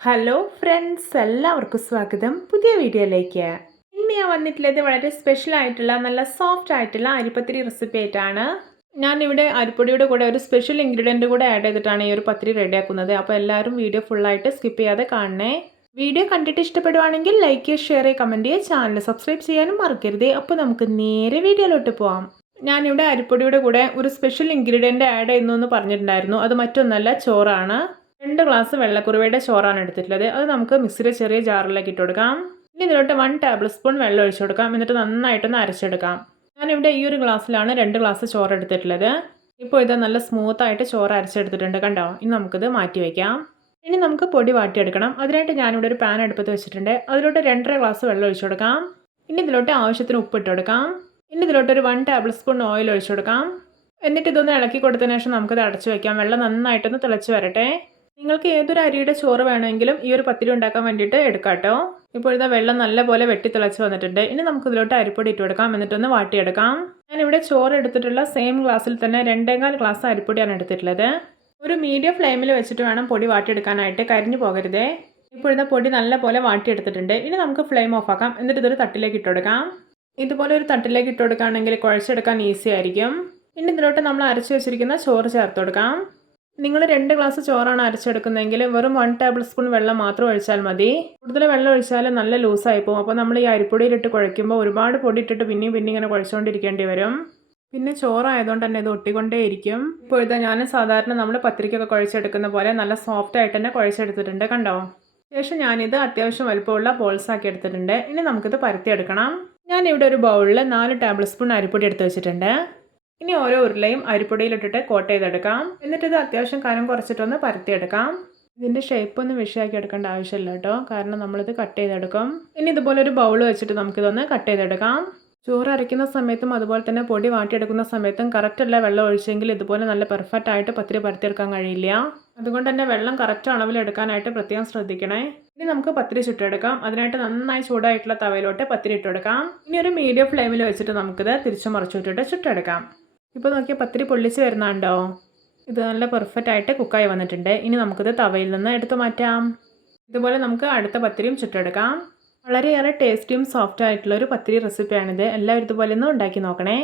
Hello friends എല്ലാവർക്കും സ്വാഗതം. പുതിയ വീഡിയോയിലേക്ക്. ഇന്ന് ഞാൻ വന്നിട്ടുള്ളത് വളരെ സ്പെഷ്യൽ ആയിട്ടുള്ള നല്ല സോഫ്റ്റ് ആയിട്ടുള്ള അരിപ്പത്തിരി റെസിപ്പി ആയിട്ടാണ്. ഇവിടെ അരിപ്പൊടിയുടെ കൂടെ ഒരു സ്പെഷ്യൽ ഇൻഗ്രീഡിയന്റ് കൂടെ ആഡ് ചെയ്തിട്ടാണ് ഈ ഒരു പത്തിരി റെഡിയാക്കുന്നത് അപ്പോൾ എല്ലാവരും വീഡിയോ ഫുള്ളായിട്ട് സ്കിപ്പ് ചെയ്യാതെ കാണണേ. വീഡിയോ കണ്ടിട്ട് ഇഷ്ടപ്പെടുവാണെങ്കിൽ ലൈക്ക് ചെയ്യുക ഷെയർ ചെയ്യുക കമന്റ് ചെയ്യുക ചാനൽ സബ്സ്ക്രൈബ് ചെയ്യാനും മറക്കരുത്. അപ്പോൾ നമുക്ക് നേരെ വീഡിയോയിലോട്ട് പോവാം. ഞാനിവിടെ അരിപ്പൊടിയുടെ കൂടെ ഒരു സ്പെഷ്യൽ ഇൻഗ്രീഡിയന്റ് ആഡ് ചെയ്യുന്നു എന്ന് പറഞ്ഞിട്ടുണ്ടായിരുന്നു. അത് മറ്റൊന്നല്ല ചോറാണ്. രണ്ട് ഗ്ലാസ് വെള്ളക്കുറുവയുടെ ചോറാണ് എടുത്തിട്ടുള്ളത്. അത് നമുക്ക് മിക്സിയിലെ ചെറിയ ജാറിലേക്ക് ഇട്ട് കൊടുക്കാം. ഇനി ഇതിലോട്ട് വൺ ടേബിൾ സ്പൂൺ വെള്ളം ഒഴിച്ചു കൊടുക്കാം. എന്നിട്ട് നന്നായിട്ടൊന്ന് അരച്ചെടുക്കാം. ഞാനിവിടെ ഈ ഒരു ഗ്ലാസ്സിലാണ് രണ്ട് ഗ്ലാസ് ചോറ് എടുത്തിട്ടുള്ളത്. ഇപ്പോൾ ഇത് നല്ല സ്മൂത്തായിട്ട് ചോറ് അരച്ചെടുത്തിട്ടുണ്ട് കണ്ടോ? ഇനി നമുക്കിത് മാറ്റി വയ്ക്കാം ഇനി നമുക്ക് പൊടി വാട്ടിയെടുക്കണം. അതിനായിട്ട് ഞാനിവിടെ ഒരു പാൻ അടുപ്പത്ത് വെച്ചിട്ടുണ്ട്. അതിലോട്ട് രണ്ടര ഗ്ലാസ് വെള്ളം ഒഴിച്ചു കൊടുക്കാം. ഇനി ഇതിലോട്ട് ആവശ്യത്തിന് ഉപ്പ് ഇട്ട് കൊടുക്കാം. ഇനി ഇതിലോട്ട് ഒരു വൺ ടേബിൾ സ്പൂൺ ഓയിൽ ഒഴിച്ചു കൊടുക്കാം. എന്നിട്ട് ഇതൊന്ന് ഇളക്കി കൊടുത്തതിന് ശേഷം നമുക്കിത് അടച്ചു വയ്ക്കാം വെള്ളം നന്നായിട്ടൊന്ന് തിളച്ച് വരട്ടെ. നിങ്ങൾക്ക് ഏതൊരു അരിയുടെ ചോറ് വേണമെങ്കിലും ഈ ഒരു പത്തിരി ഉണ്ടാക്കാൻ വേണ്ടിയിട്ട് എടുക്കാം കേട്ടോ. ഇപ്പോൾ ഇതാ വെള്ളം നല്ലപോലെ വെട്ടി തിളച്ച് വന്നിട്ടുണ്ട്. ഇനി നമുക്ക് ഇതിലോട്ട് അരിപ്പൊടി ഇട്ട് കൊടുക്കാം. എന്നിട്ടൊന്ന് വാട്ടിയെടുക്കാം. ഞാനിവിടെ ചോറ് എടുത്തിട്ടുള്ള സെയിം ഗ്ലാസ്സിൽ തന്നെ രണ്ടേകാൽ ഗ്ലാസ് അരിപ്പൊടിയാണ് എടുത്തിട്ടുള്ളത്. ഒരു മീഡിയം ഫ്ലെയിമിൽ വെച്ചിട്ട് വേണം പൊടി വാട്ടിയെടുക്കാനായിട്ട്. കരിഞ്ഞു പോകരുതേ. ഇപ്പോഴത്തെ പൊടി നല്ലപോലെ വാട്ടിയെടുത്തിട്ടുണ്ട്. ഇനി നമുക്ക് ഫ്ലെയിം ഓഫ് ആക്കാം. എന്നിട്ട് ഇതൊരു തട്ടിലേക്ക് ഇട്ട് കൊടുക്കാം. ഇതുപോലെ ഒരു തട്ടിലേക്ക് ഇട്ട് കൊടുക്കുകയാണെങ്കിൽ കുഴച്ചെടുക്കാൻ ഈസി ആയിരിക്കും. ഇനി ഇതിലോട്ട് നമ്മൾ അരച്ച് വെച്ചിരിക്കുന്ന ചോറ് ചേർത്ത് കൊടുക്കാം. നിങ്ങൾ രണ്ട് ഗ്ലാസ് ചോറാണ് അരച്ചെടുക്കുന്നതെങ്കിൽ വെറും വൺ ടേബിൾ സ്പൂൺ വെള്ളം മാത്രം ഒഴിച്ചാൽ മതി. കൂടുതൽ വെള്ളം ഒഴിച്ചാൽ നല്ല ലൂസായി പോകും. അപ്പോൾ നമ്മൾ ഈ അരിപ്പൊടിയിലിട്ട് കുഴയ്ക്കുമ്പോൾ ഒരുപാട് പൊടി ഇട്ടിട്ട് പിന്നെയും പിന്നെ ഇങ്ങനെ കുഴച്ചുകൊണ്ടിരിക്കേണ്ടി വരും. പിന്നെ ചോറായതുകൊണ്ട് തന്നെ ഇത് ഒട്ടിക്കൊണ്ടേയിരിക്കും ഇപ്പോൾ ഇതാ ഞാൻ സാധാരണ നമ്മൾ പത്തിരിക്കൊക്കെ കുഴച്ചെടുക്കുന്ന പോലെ നല്ല സോഫ്റ്റ് ആയിട്ട് തന്നെ കുഴച്ചെടുത്തിട്ടുണ്ട് കണ്ടോ? ശേഷം ഞാനിത് അത്യാവശ്യം വലുപ്പമുള്ള ബോൾസ് ആക്കി എടുത്തിട്ടുണ്ട്. ഇനി നമുക്കിത് പരത്തിയെടുക്കണം. ഞാനിവിടെ ഒരു ബൗളിൽ നാല് ടേബിൾ സ്പൂൺ അരിപ്പൊടി എടുത്ത് വെച്ചിട്ടുണ്ട്. ഇനി ഓരോ ഉരുളയും അരിപ്പൊടിയിലിട്ടിട്ട് കോട്ട് ചെയ്തെടുക്കാം. എന്നിട്ട് ഇത് അത്യാവശ്യം കനം കുറച്ചിട്ടൊന്ന് പരത്തിയെടുക്കാം. ഇതിന്റെ ഷേപ്പ് ഒന്നും വിഷയാക്കി എടുക്കേണ്ട ആവശ്യമില്ല കേട്ടോ. കാരണം നമ്മളിത് കട്ട് ചെയ്തെടുക്കും. ഇനി ഇതുപോലെ ഒരു ബൗൾ വെച്ചിട്ട് നമുക്കിതൊന്ന് കട്ട് ചെയ്തെടുക്കാം. ചോറ് അരയ്ക്കുന്ന സമയത്തും അതുപോലെ തന്നെ പൊടി വാട്ടിയെടുക്കുന്ന സമയത്തും കറക്റ്റല്ല വെള്ളം ഒഴിച്ചെങ്കിൽ ഇതുപോലെ നല്ല പെർഫെക്റ്റ് ആയിട്ട് പത്തിരി പരത്തിയെടുക്കാൻ കഴിയില്ല. അതുകൊണ്ട് തന്നെ വെള്ളം കറക്റ്റ് അളവിൽ എടുക്കാനായിട്ട് പ്രത്യേകം ശ്രദ്ധിക്കണേ. ഇനി നമുക്ക് പത്തിരി ചുട്ടെടുക്കാം. അതിനായിട്ട് നന്നായി ചൂടായിട്ടുള്ള തവയിലോട്ട് പത്തിരി ഇട്ടെടുക്കാം ഇനി ഒരു മീഡിയം ഫ്ലെയിമിൽ വെച്ചിട്ട് നമുക്കിത് തിരിച്ചു മറിച്ചു വിട്ടിട്ട് ചുട്ടെടുക്കാം. ഇപ്പോൾ നോക്കിയാൽ പത്തിരി പൊള്ളിച്ച് വരുന്നുണ്ടോ? ഇത് നല്ല പെർഫെക്റ്റ് ആയിട്ട് കുക്കായി വന്നിട്ടുണ്ട്. ഇനി നമുക്കിത് തവയിൽ നിന്ന് എടുത്തു മാറ്റാം. ഇതുപോലെ നമുക്ക് അടുത്ത പത്തിരിയും ചുട്ടെടുക്കാം. വളരെയേറെ ടേസ്റ്റിയും സോഫ്റ്റ് ആയിട്ടുള്ള ഒരു പത്തിരി റെസിപ്പിയാണിത് എല്ലാവരും ഇതുപോലെ ഒന്ന് ഉണ്ടാക്കി നോക്കണേ.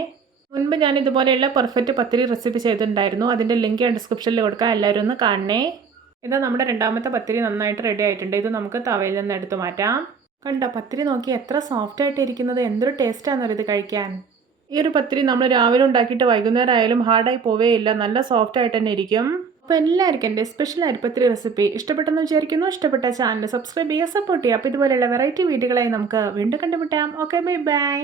മുൻപ് ഞാൻ ഇതുപോലെയുള്ള പെർഫെക്റ്റ് പത്തിരി റെസിപ്പി ചെയ്തിട്ടുണ്ടായിരുന്നു. അതിന്റെ ലിങ്ക് ഞാൻ ഡിസ്ക്രിപ്ഷനിൽ കൊടുക്കാം. എല്ലാവരും ഒന്ന് കാണണേ. ഇത് നമ്മുടെ രണ്ടാമത്തെ പത്തിരി നന്നായിട്ട് റെഡി ആയിട്ടുണ്ട്. ഇത് നമുക്ക് തവയിൽ നിന്ന് എടുത്തു മാറ്റാം. കണ്ടോ പത്തിരി നോക്കി എത്ര സോഫ്റ്റ് ആയിട്ട് ഇരിക്കുന്നത് എന്തൊരു ടേസ്റ്റാണെന്നൊരു ഇത് കഴിക്കാൻ. ഈ ഒരു പത്തിരി നമ്മൾ രാവിലെ ഉണ്ടാക്കിയിട്ട് വൈകുന്നേരം ആയാലും ഹാർഡായി പോവേയില്ല. നല്ല സോഫ്റ്റ് ആയിട്ട് തന്നെ ഇരിക്കും. അപ്പോൾ എല്ലാവർക്കും എന്റെ സ്പെഷ്യൽ അരിപ്പത്തിരി റെസിപ്പി ഇഷ്ടപ്പെട്ടെന്ന് വിചാരിക്കുന്നു. ഇഷ്ടപ്പെട്ട ചാനൽ സബ്സ്ക്രൈബ് ചെയ്യുക സപ്പോർട്ട് ചെയ്യുക. അപ്പോൾ ഇതുപോലെയുള്ള വെറൈറ്റി വീഡിയോകളായി നമുക്ക് വീണ്ടും കണ്ടുമുട്ടാം. Okay bye bye